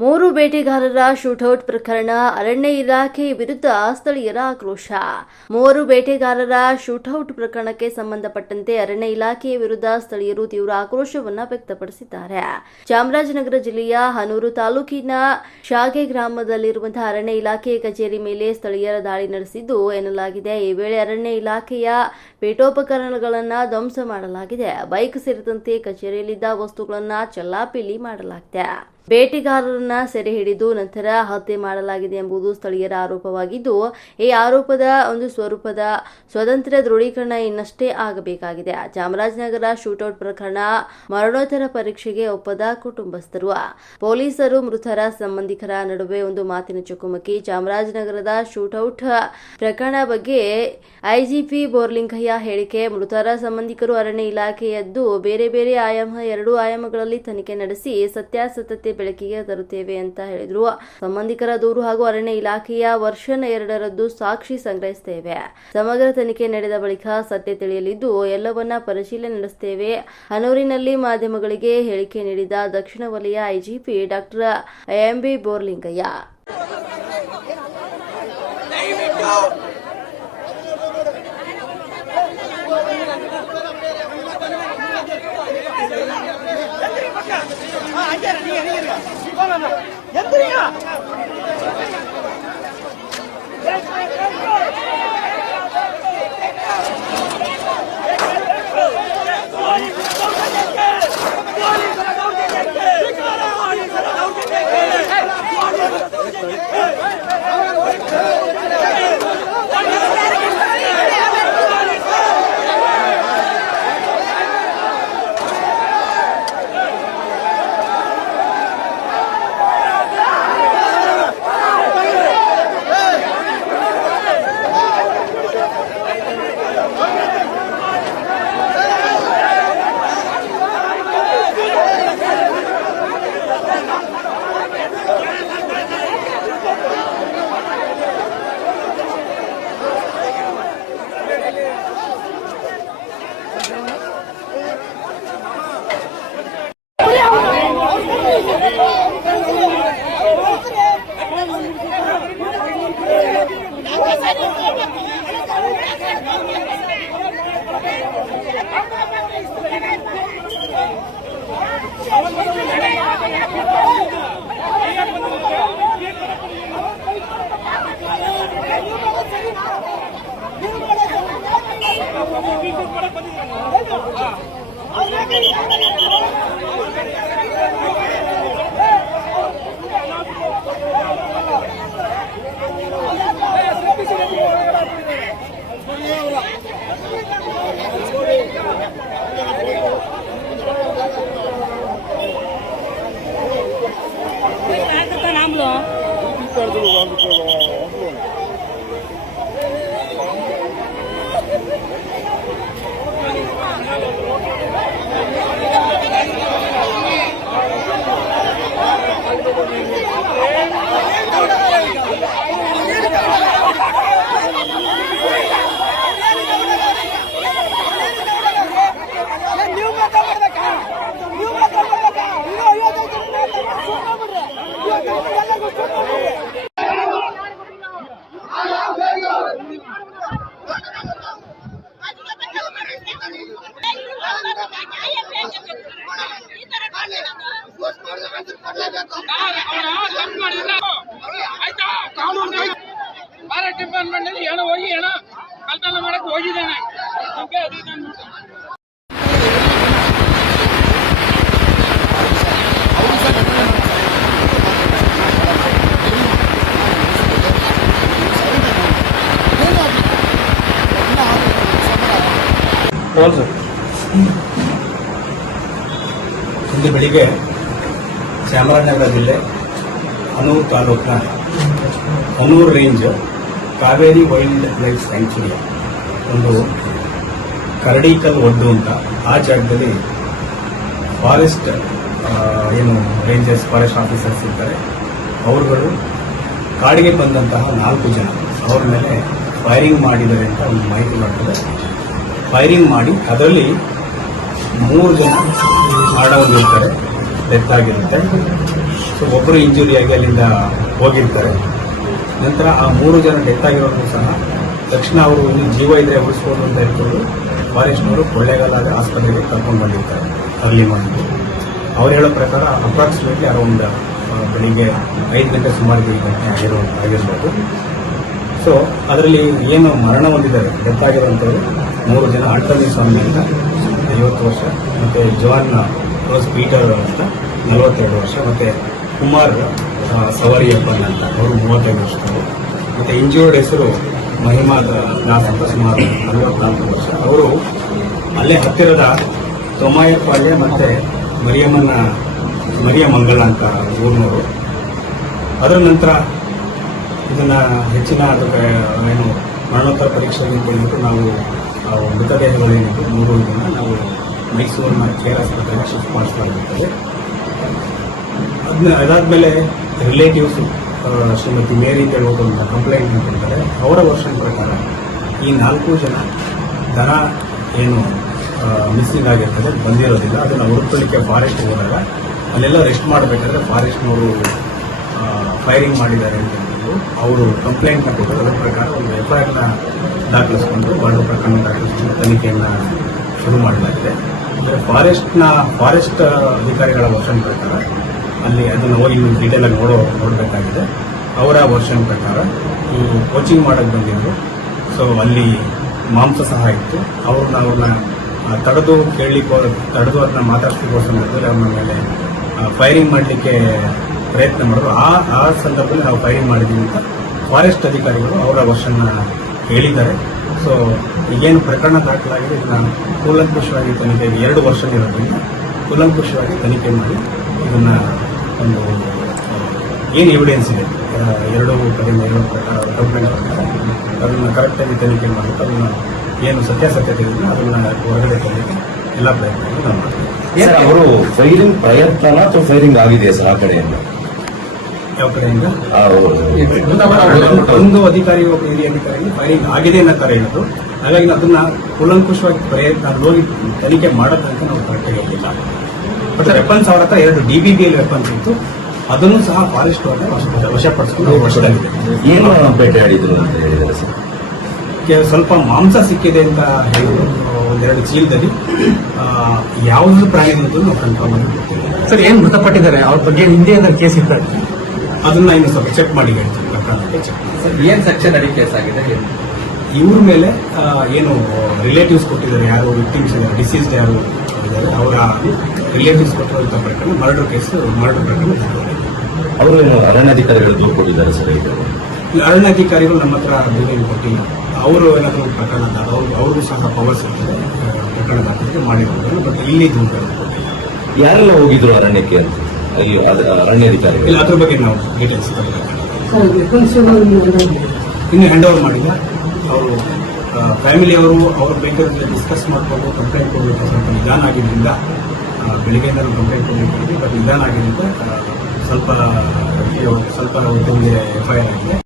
ಮೂರು ಬೇಟೆಗಾರರ ಶೂಟೌಟ್ ಪ್ರಕರಣ, ಅರಣ್ಯ ಇಲಾಖೆ ವಿರುದ್ಧ ಸ್ಥಳೀಯರ ಆಕ್ರೋಶ. ಮೂವರು ಬೇಟೆಗಾರರ ಶೂಟೌಟ್ ಪ್ರಕರಣಕ್ಕೆ ಸಂಬಂಧಪಟ್ಟಂತೆ ಅರಣ್ಯ ಇಲಾಖೆಯ ವಿರುದ್ಧ ಸ್ಥಳೀಯರು ತೀವ್ರ ಆಕ್ರೋಶವನ್ನು ವ್ಯಕ್ತಪಡಿಸಿದ್ದಾರೆ. ಚಾಮರಾಜನಗರ ಜಿಲ್ಲೆಯ ಹನೂರು ತಾಲೂಕಿನ ಶಾಗೆ ಗ್ರಾಮದಲ್ಲಿರುವಂತಹ ಅರಣ್ಯ ಇಲಾಖೆ ಕಚೇರಿ ಮೇಲೆ ಸ್ಥಳೀಯರ ದಾಳಿ ನಡೆಸಿದ್ದು ಎನ್ನಲಾಗಿದೆ. ಈ ವೇಳೆ ಅರಣ್ಯ ಇಲಾಖೆಯ ಪೀಠೋಪಕರಣಗಳನ್ನು ಧ್ವಂಸ ಮಾಡಲಾಗಿದೆ. ಬೈಕ್ ಸೇರಿದಂತೆ ಕಚೇರಿಯಲ್ಲಿದ್ದ ವಸ್ತುಗಳನ್ನು ಚೆಲ್ಲಾಪಿಲ್ಲಿ ಮಾಡಲಾಗಿದೆ. ಬೇಟೆಗಾರರನ್ನ ಸೆರೆ ಹಿಡಿದು ನಂತರ ಹತ್ಯೆ ಮಾಡಲಾಗಿದೆ ಎಂಬುದು ಸ್ಥಳೀಯರ ಆರೋಪವಾಗಿದ್ದು, ಈ ಆರೋಪದ ಒಂದು ಸ್ವರೂಪದ ಸ್ವತಂತ್ರ ದೃಢೀಕರಣ ಇನ್ನಷ್ಟೇ ಆಗಬೇಕಾಗಿದೆ. ಚಾಮರಾಜನಗರ ಶೂಟೌಟ್ ಪ್ರಕರಣ ಮರಣೋತ್ತರ ಪರೀಕ್ಷೆಗೆ ಒಪ್ಪದ ಕುಟುಂಬಸ್ಥರು, ಪೊಲೀಸರು, ಮೃತರ ಸಂಬಂಧಿಕರ ನಡುವೆ ಒಂದು ಮಾತಿನ ಚಕಮಕಿ. ಚಾಮರಾಜನಗರದ ಶೂಟೌಟ್ ಪ್ರಕರಣ ಬಗ್ಗೆ ಐಜಿಪಿ ಬೋರ್ಲಿಂಗಯ್ಯ ಹೇಳಿಕೆ. ಮೃತರ ಸಂಬಂಧಿಕರು ಅರಣ್ಯ ಇಲಾಖೆಯದ್ದು ಬೇರೆ ಬೇರೆ ಎರಡು ಆಯಾಮಗಳಲ್ಲಿ ತನಿಖೆ ನಡೆಸಿ ಸತ್ಯಾಸತ್ಯತೆ ಬೆಳಕಿಗೆ ತರುತ್ತೇವೆ ಅಂತ ಹೇಳಿದ್ರು. ಸಂಬಂಧಿಕರ ದೂರು ಹಾಗೂ ಅರಣ್ಯ ಇಲಾಖೆಯ ವರ್ಷನ್ 2ರದ್ದು ಸಾಕ್ಷಿ ಸಂಗ್ರಹಿಸುತ್ತೇವೆ. ಸಮಗ್ರ ತನಿಖೆ ನಡೆದ ಬಳಿಕ ಸತ್ಯ ತಿಳಿಯಲಿದ್ದು ಎಲ್ಲವನ್ನ ಪರಿಶೀಲನೆ ನಡೆಸುತ್ತೇವೆ. ಹನೂರಿನಲ್ಲಿ ಮಾಧ್ಯಮಗಳಿಗೆ ಹೇಳಿಕೆ ನೀಡಿದ ದಕ್ಷಿಣ ವಲಯ ಐಜಿಪಿ ಡಾಕ್ಟರ್ ಎಂಬಿ ಬೋರ್ಲಿಂಗಯ್ಯ. ಏನೋ ಹೋಗಿ ಏನೋ ಕಲ್ತನ ಮಾಡಕ್ ಹೋಗಿದ್ದೇನೆ. ಇಂದು ಬೆಳಿಗ್ಗೆ ಚಾಮರಾಜನಗರ ಜಿಲ್ಲೆ ಹನೂರು ತಾಲೂಕಿನ Hanur range Kaveri wild life sanctuary ಒಂದು ಕರಡಿಕಲ್ ಒಡ್ಡು ಅಂತ ಆ ಜಾಗದಲ್ಲಿ ಫಾರೆಸ್ಟ್ ಏನು ರೇಂಜರ್ಸ್ ಫಾರೆಸ್ಟ್ ಆಫೀಸರ್ಸ್ ಇರ್ತಾರೆ ಅವರುಗಳು ಕಾಡಿಗೆ ಬಂದಂತಹ 4 ಜನ ಅವರ ಮೇಲೆ ಫೈರಿಂಗ್ ಮಾಡಿದ್ದಾರೆ ಅಂತ ಒಂದು ಮಾಹಿತಿ ಬರ್ತದೆ. ಫೈರಿಂಗ್ ಮಾಡಿ ಅದರಲ್ಲಿ 3 ಜನ ಆಡೋರು ಇರ್ತಾರೆ, ಡೆತ್ ಆಗಿರುತ್ತೆ. ಸೊ ಒಬ್ಬರು ಇಂಜುರಿ ಆಗಿ ಅಲ್ಲಿಂದ ಹೋಗಿರ್ತಾರೆ. ನಂತರ ಆ 3 ಜನ ಡೆತ್ ಆಗಿರೋದು ಸಹ ತಕ್ಷಣ ಅವರು ಇನ್ನು ಜೀವ ಇದ್ರೆ ಉಳಿಸ್ಬೋದು ಅಂತ ಹೇಳ್ಕೊಂಡು ಫಾರೆಸ್ಟ್ನವರು ಕೊಳ್ಳೇಗಾಲ ಆಸ್ಪತ್ರೆಗೆ ಕರ್ಕೊಂಡು ಬಂದಿರ್ತಾರೆ ಅರ್ಲಿ ಮಾರ್ನಿಂಗ್. ಅವ್ರು ಹೇಳೋ ಪ್ರಕಾರ ಅಪ್ರಾಕ್ಸಿಮೇಟ್ಲಿ ಅರೌಂಡ್ ಬೆಳಿಗ್ಗೆ 5 ಗಂಟೆ ಸುಮಾರು ಆಗಿರ್ಬೋದು. ಸೊ ಅದರಲ್ಲಿ ಏನು ಮರಣ ಹೊಂದಿದ್ದಾರೆ ಡೆತ್ ಆಗಿರುವಂಥವ್ರು 3 ಜನ. ಆಂಟನಿ ಸ್ವಾಮಿ ಅಂತ 50 ವರ್ಷ, ಮತ್ತು ಜಾನ್ ರೋಸ್ ಪೀಟರ್ ಅಂತ 42 ವರ್ಷ, ಮತ್ತು ಕುಮಾರ್ ಸವಾರಿಯಪ್ಪನ್ ಅಂತ ಅವರು 35 ವರ್ಷದವರು. ಮತ್ತು ಇಂಜೂರ್ಡ್ ಹೆಸರು ಮಹಿಮಾ ದಾಸ್ ಅಂತ ಸುಮಾರು 44 ವರ್ಷ. ಅವರು ಅಲ್ಲೇ ಹತ್ತಿರದ ತೊಮಾಯಪಾಳ್ಯ ಮತ್ತು ಮರಿಯಮಂಗಳ ಅಂತ ಊರಿನವರು. ಅದರ ನಂತರ ಇದನ್ನು ಹೆಚ್ಚಿನ ಏನು ಮರಣೋತ್ತರ ಪರೀಕ್ಷೆ ಕೊಡಲಿಕ್ಕೆ ನಾವು ಮೃತದೇಹಗಳೇನಿದ್ದು 3 ದಿನ ನಾವು ಮೈಸೂರಿನ ಕೇರ್ ಆಸ್ಪತ್ರೆಗೆ ಶಿಫ್ಟ್ ಮಾಡಿಸಲಾಗುತ್ತದೆ. ಅದಾದಮೇಲೆ ರಿಲೇಟಿವ್ಸ್ ಶ್ರೀಮತಿ ಮೇರಿ ಅಂತ ಹೇಳೋದು ಒಂದು ಕಂಪ್ಲೇಂಟ್ ಕೊಡ್ತಾರೆ. ಅವರ ವರ್ಷನ್ ಪ್ರಕಾರ ಈ 4 ಜನ ದನ ಏನು ಮಿಸ್ಸಿಂಗ್ ಆಗಿರ್ತದೆ ಬಂದಿರೋದಿಲ್ಲ, ಅದನ್ನು ಹುಡುಕಲಿಕ್ಕೆ ಫಾರೆಸ್ಟ್ ಹೋದಾಗ ಅಲ್ಲೆಲ್ಲ ರೆಸ್ಟ್ ಮಾಡಬೇಕಾದ್ರೆ ಫಾರೆಸ್ಟ್ನವರು ಫೈರಿಂಗ್ ಮಾಡಿದ್ದಾರೆ ಅಂತ ಹೇಳ್ಬಿಟ್ಟು ಅವರು ಕಂಪ್ಲೇಂಟ್ನ ಕೊಟ್ಟರು. ಅದರ ಪ್ರಕಾರ ಒಂದು FIR ದಾಖಲಿಸಿಕೊಂಡು ಮರಣ ಪ್ರಕರಣ ದಾಖಲಿಸಿಕೊಂಡು ತನಿಖೆಯನ್ನು ಶುರು ಮಾಡಲಾಗಿದೆ. ಫಾರೆಸ್ಟ್ ಅಧಿಕಾರಿಗಳ ವರ್ಷನ್ ಪ್ರಕಾರ ಅಲ್ಲಿ ಅದನ್ನು ಹೋಗಿ ಡೀಟೇಲ್ ಆಗಿ ನೋಡಬೇಕಾಗಿದೆ. ಅವರ ವರ್ಷನ್ ಪ್ರಕಾರ ಈ ಕೋಚಿಂಗ್ ಮಾಡೋಕ್ಕೆ ಬಂದಿದ್ರು. ಸೊ ಅಲ್ಲಿ ಮಾಂಸ ಸಹ ಇತ್ತು. ಅವ್ರನ್ನ ತಡೆದು ಅವ್ರನ್ನ ಮಾತಾಡ್ತಿರೋ ಸಂದರ್ಭದಲ್ಲಿ ಅವ್ರ ಮೇಲೆ ಫೈರಿಂಗ್ ಮಾಡಲಿಕ್ಕೆ ಪ್ರಯತ್ನ ಮಾಡಿದ್ರು. ಆ ಸಂದರ್ಭದಲ್ಲಿ ನಾವು ಫೈರಿಂಗ್ ಮಾಡಿದ್ದೀವಿ ಅಂತ ಫಾರೆಸ್ಟ್ ಅಧಿಕಾರಿಗಳು ಅವರ ವರ್ಷನ ಹೇಳಿದ್ದಾರೆ. ಸೊ ಈಗೇನು ಪ್ರಕರಣ ದಾಖಲಾಗಿದೆ ಇದನ್ನು ಕೂಲಂಕುಷವಾಗಿ ತನಿಖೆಗೆ 2 ವರ್ಷ ಇರೋದ್ರಿಂದ ಕೂಲಂಕುಷವಾಗಿ ತನಿಖೆ ಮಾಡಿ ಇದನ್ನು ಒಂದು ಏನು ಎವಿಡೆನ್ಸ್ ಇದೆ 2 ಕಡೆಯಿಂದ 2 ಪ್ರಕಾರ ಕಂಪ್ಲೇಂಟ್ ಮಾಡ್ತಾರೆ ಅದನ್ನು ಕರೆಕ್ಟಾಗಿ ತನಿಖೆ ಮಾಡಿ ಅದನ್ನು ಏನು ಸತ್ಯಾಸತ್ಯತೆ ಇದೆ ಅದನ್ನು ಹೊರಗಡೆ ತರಲಿಕ್ಕೆ ಎಲ್ಲ ಪ್ರಯತ್ನಗಳು ನಾವು ಮಾಡ್ತೀವಿ. ಅವರು ಫೈರಿಂಗ್ ಪ್ರಯತ್ನ ಅಥವಾ ಫೈರಿಂಗ್ ಆಗಿದೆ ಸರ್ ಆ ಕಡೆಯಿಂದ? ಯಾವ ಕಡೆಯಿಂದ ಒಂದು ಅಧಿಕಾರಿ ಒಬ್ಬ ಹಿರಿಯ ಅಧಿಕಾರಿಗೆ ಫೈರಿಂಗ್ ಆಗಿದೆ ಅನ್ನೋ ತರ ಹೇಳಿದ್ರು. ಹಾಗಾಗಿ ಅದನ್ನ ಕೂಲಂಕುಷವಾಗಿ ಪ್ರಯತ್ನ ಹೋಗಿ ತನಿಖೆ ಮಾಡೋದಂತ ನಾವು ಕರೆಕ್ಟಾಗಿ ಹೇಳಿಲ್ಲ. ಮತ್ತೆ ವೆಪನ್ಸ್ ಅವರ ಹತ್ರ 2 DBBL ವೆಪನ್ಸ್ ಇತ್ತು, ಅದನ್ನು ಸಹ ಫಾರೆಸ್ಟ್ ವಶಪಡಿಸಿಕೊಂಡು ವಶದಾಗಿದೆ. ಏನು ಬೇಟೆ ಆಡಿದ್ರು ಅಂತ ಹೇಳಿದ್ದಾರೆ ಸರ್? ಸ್ವಲ್ಪ ಮಾಂಸ ಸಿಕ್ಕಿದೆ ಅಂತ ಹೇಳಿದ್ರು. 1-2 ಚೀಲದಲ್ಲಿ ಯಾವುದು ಪ್ರಾಣಿ ಅನ್ನೋದು ನಾವು ಕನ್ಫರ್ಮ್ ಆಗಿ ಗೊತ್ತಿಲ್ಲ. ಸರ್, ಏನ್ ಮೃತಪಟ್ಟಿದ್ದಾರೆ ಅವ್ರ ಬಗ್ಗೆ ಹಿಂದೆ ಏನಾದ್ರು ಕೇಸ್ ಇರ್ತಾರೆ? ಅದನ್ನ ಇನ್ನು ಸ್ವಲ್ಪ ಚೆಕ್ ಮಾಡಿ ಹೇಳ್ತೀವಿ. ಪ್ರಕರಣಕ್ಕೆ ಚೆಕ್ ಮಾಡಿ. ಏನ್ ಸೆಕ್ಷನ್ ಅಡಿ ಕೇಸ್ ಆಗಿದೆ? ಇವ್ರ ಮೇಲೆ ಏನು ರಿಲೇಟಿವ್ಸ್ ಕೊಟ್ಟಿದ್ದಾರೆ, ಯಾರು ವಿಕ್ಟಿಮ್ಸ್ ಇದ್ದಾರೆ, ಡಿಸೀಸ್ಡ್ ಯಾರು ಇದ್ದಾರೆ ಅವರ ರಿಲೇಟಿವ್ಸ್ ಕೊಟ್ಟಿರುವಂಥ ಪ್ರಕರಣ ಮರ್ಡರ್ ಪ್ರಕರಣ. ಅವರು ಅರಣ್ಯಾಧಿಕಾರಿಗಳು ದೂರು ಕೊಟ್ಟಿದ್ದಾರೆ ಸರ್? ಅರಣ್ಯಾಧಿಕಾರಿಗಳು ನಮ್ಮ ಹತ್ರ ದೂರನ್ನು ಕೊಟ್ಟಿಲ್ಲ. ಅವರು ಏನಾದರೂ ಪ್ರಕರಣ ಅವ್ರಿಗೂ ಸಹ ಪವರ್ಸ್ ಇರ್ತದೆ ಪ್ರಕರಣ ದಾಖಲೆ ಮಾಡಿರೋದು. ಬಟ್ ಇಲ್ಲಿ ದೂರನ್ನು ಕೊಟ್ಟಿಲ್ಲ. ಯಾರೆಲ್ಲ ಹೋಗಿದ್ರು ಅರಣ್ಯಕ್ಕೆ ಅಂತ ಅರಣ್ಯಾಧಿಕಾರಿಗಳು? ಇಲ್ಲ, ಅದ್ರ ಬಗ್ಗೆ ನಾವು ಡೀಟೇಲ್ಸ್ ಇನ್ನು ಹ್ಯಾಂಡ್ ಓವರ್ ಮಾಡಿಲ್ಲ. ಅವರು ಫ್ಯಾಮಿಲಿಯವರು ಅವ್ರ ಬೇಕಾದ್ರೆ ಡಿಸ್ಕಸ್ ಮಾಡಿಕೊಂಡು ಕಂಪ್ಲೇಂಟ್ ಕೊಡಬೇಕು. ಸ್ವಲ್ಪ ನಿಧಾನ ಆಗಿದ್ದರಿಂದ ಬೆಳಿಗ್ಗೆಯಿಂದ ನಾವು ಕಂಪ್ಲೇಂಟ್ ಕೊಡಬೇಕು. ಬಟ್ ನಿಧಾನ ಆಗಿದ್ದರಿಂದ ಸ್ವಲ್ಪ ಹೊತ್ತಿಗೆ FIR ಆಗಿದೆ.